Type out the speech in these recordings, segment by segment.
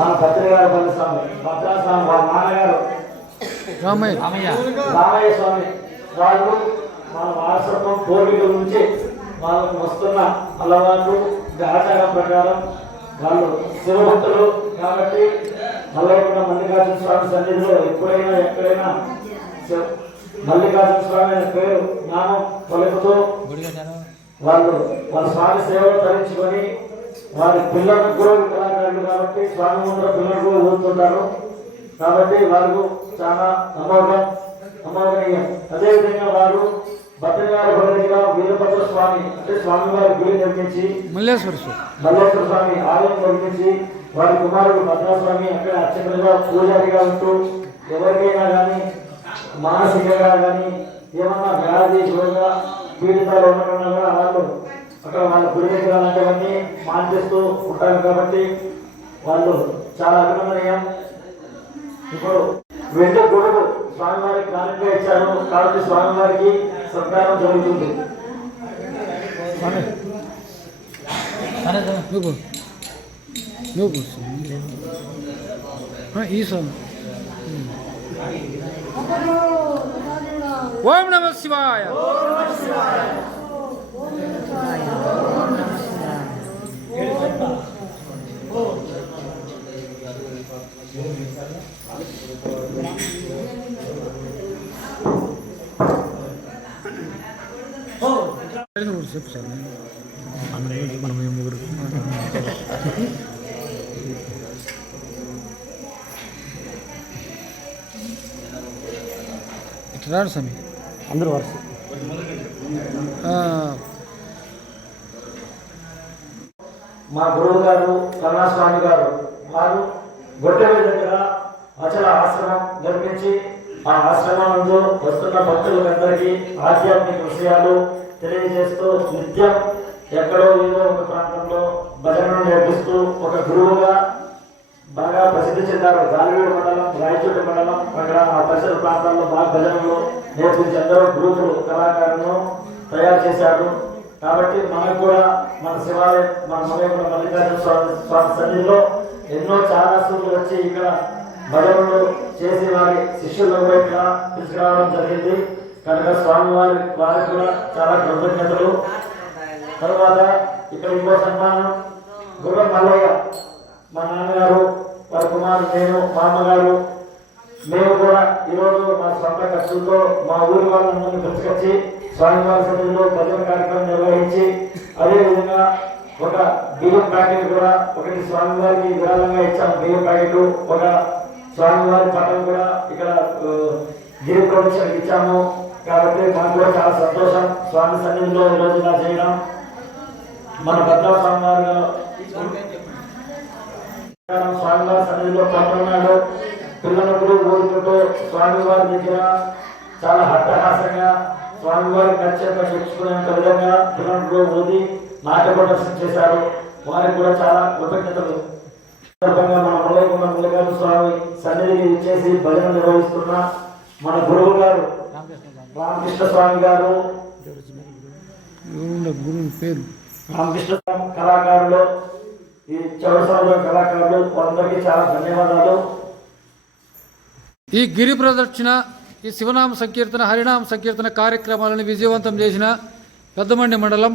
మన భద్రగారు స్వామి భద్రాస్వామి వాళ్ళ నాన్నగారు. రామయ్య. రామయ్య. స్వామి వాళ్ళు మన వారసత్వం పూర్వీకుల నుంచి వాళ్ళకు వస్తున్న అలవాట్లు ఆచారం ప్రకారం వాళ్ళు శివభక్తులు కాబట్టి మల్లయ్యకుండా మల్లికార్జున స్వామి సన్నిధిలో ఎప్పుడైనా ఎక్కడైనా మల్లికార్జున స్వామి అనే పేరు నామం పలుకుతూ వాళ్ళు వాళ్ళ స్వామి సేవలు ధరించుకొని వారి పిల్లలకు కూడా కళాకారులు కాబట్టి స్వామి ముందర పిల్లలు కూడా ఊరుతుంటారు కాబట్టి వారు చాలా అమోఘం అమోఘనీయం అదేవిధంగా వారు భద్రగారి బదిలీగా వీరభద్ర స్వామి అంటే స్వామివారి గుడి నిర్మించి మల్లేశ్వర స్వామి. మల్లేశ్వర స్వామి ఆలయం నిర్మించి వారి కుమారుడు భద్రాస్వామి అక్కడ అర్చకులుగా పూజారిగా ఉంటూ ఎవరికైనా కానీ మానసికంగా కానీ ఏమన్నా వ్యాధి రోగ పీడితాలు ఉండడం కూడా వాళ్ళు అక్కడ వాళ్ళ గుడి దగ్గర అలాంటివన్నీ మాన్పిస్తూ ఉంటారు కాబట్టి వాళ్ళు చాలా అభినందనీయం. ఇప్పుడు వెండి గొడుగు స్వామివారికి కానుకగా ఇచ్చారు. కాబట్టి స్వామివారికి సత్కారం జరుగుతుంది. ఆ, ఈ స్వామి ఓం నమ శివాయ. చెప్పు సార్ మనం ఏం ముగ్గురు ఇట్లా రాడు స్వామి. అందరూ వరుస. ఆ, మా గురువు గారు కరుణాస్వామి గారు వారు గొడ్డెల దగ్గర అచల ఆశ్రమం నిర్మించి ఆ ఆశ్రమంలో వస్తున్న భక్తులందరికీ ఆధ్యాత్మిక విషయాలు తెలియజేస్తూ నిత్యం ఎక్కడో ఏదో ఒక ప్రాంతంలో భజనను నేర్పిస్తూ ఒక గురువుగా బాగా ప్రసిద్ధి చెందారు. గాలివీడు మండలం రాయచోటి మండలం అక్కడ ఆ పరిసర ప్రాంతాల్లో బాగా భజనలు నేర్పించి అందరూ గ్రూపులు కళాకారులను తయారు చేశారు. కాబట్టి మనకు కూడా మన శివాలయం మన సమయంలో మల్లికార్జున స్వామి స్వామి సన్నిధిలో ఎన్నో చాలా సూర్యులు వచ్చి ఇక్కడ భజనలు చేసి వారి శిష్యులను కూడా ఇక్కడ తీసుకురావడం జరిగింది. కనుక స్వామి వారి వారికి కూడా చాలా కృతజ్ఞతలు. తర్వాత ఇక్కడ ఇంకో సన్మానం. గుర్రం మల్లయ్య మా నాన్నగారు వారి కుమారు నేను మా అమ్మగారు. మేము కూడా ఈరోజు మా సొంత ఖర్చులతో మా ఊరి వాళ్ళందరినీ పిలుచుకొచ్చి స్వామివారి సన్నిధిలో భజన కార్యక్రమం నిర్వహించి అదేవిధంగా ఒక బియ్యం ప్యాకెట్ కూడా ఒకటి స్వామివారికి విరాళంగా ఇచ్చాము బియ్యం ప్యాకెట్ ఒక స్వామివారి పటం కూడా ఇక్కడ గిరి ప్రదక్షిణకి ఇచ్చాము కాబట్టి మనకు కూడా చాలా సంతోషం. స్వామి సన్నిధిలో ఈ రోజు ఇలా చేయడం. మన భద్రా స్వామి వారు స్వామివారి సన్నిధిలో పాల్గొన్నాడు పిల్లలకు ఊరుకుంటూ స్వామివారి దగ్గర చాలా హట్టహాసంగా స్వామివారికి నచ్చేత చెప్పుకునేంత విధంగా పిల్లలకు ఊది నాట్య ప్రదర్శన చేశారు. వారికి కూడా చాలా కృతజ్ఞతలు సందర్భంగా మన ముల్లయ్య ముల్లగారు స్వామి ఇచ్చేసి భజన నిర్వహిస్తున్న మన గురువు గారు రామకృష్ణ స్వామి గారు రామకృష్ణ స్వామి కళాకారులు ఈ చౌరసాల కళాకారులు వాళ్ళందరికీ చాలా ధన్యవాదాలు. ఈ గిరి ప్రదక్షిణ ఈ శివనామ సంకీర్తన హరినామ సంకీర్తన కార్యక్రమాలను విజయవంతం చేసిన పెద్దమండి మండలం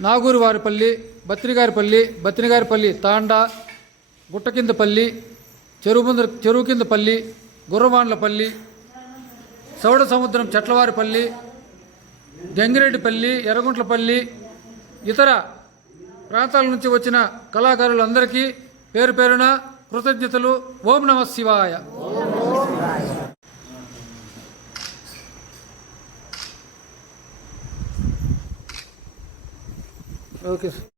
నాగూరువారిపల్లి బత్రిగారిపల్లి బత్రిగారిపల్లి తాండా గుట్టకిందపల్లి చెరువు ముందర చెరువు కిందపల్లి గుర్రవాండ్లపల్లి సౌడ సముద్రం చెట్లవారిపల్లి జంగిరెడ్డిపల్లి ఎర్రగుంట్లపల్లి ఇతర ప్రాంతాల నుంచి వచ్చిన కళాకారులందరికీ పేరు పేరున కృతజ్ఞతలు. ఓం నమ శివాయ. Okay sir.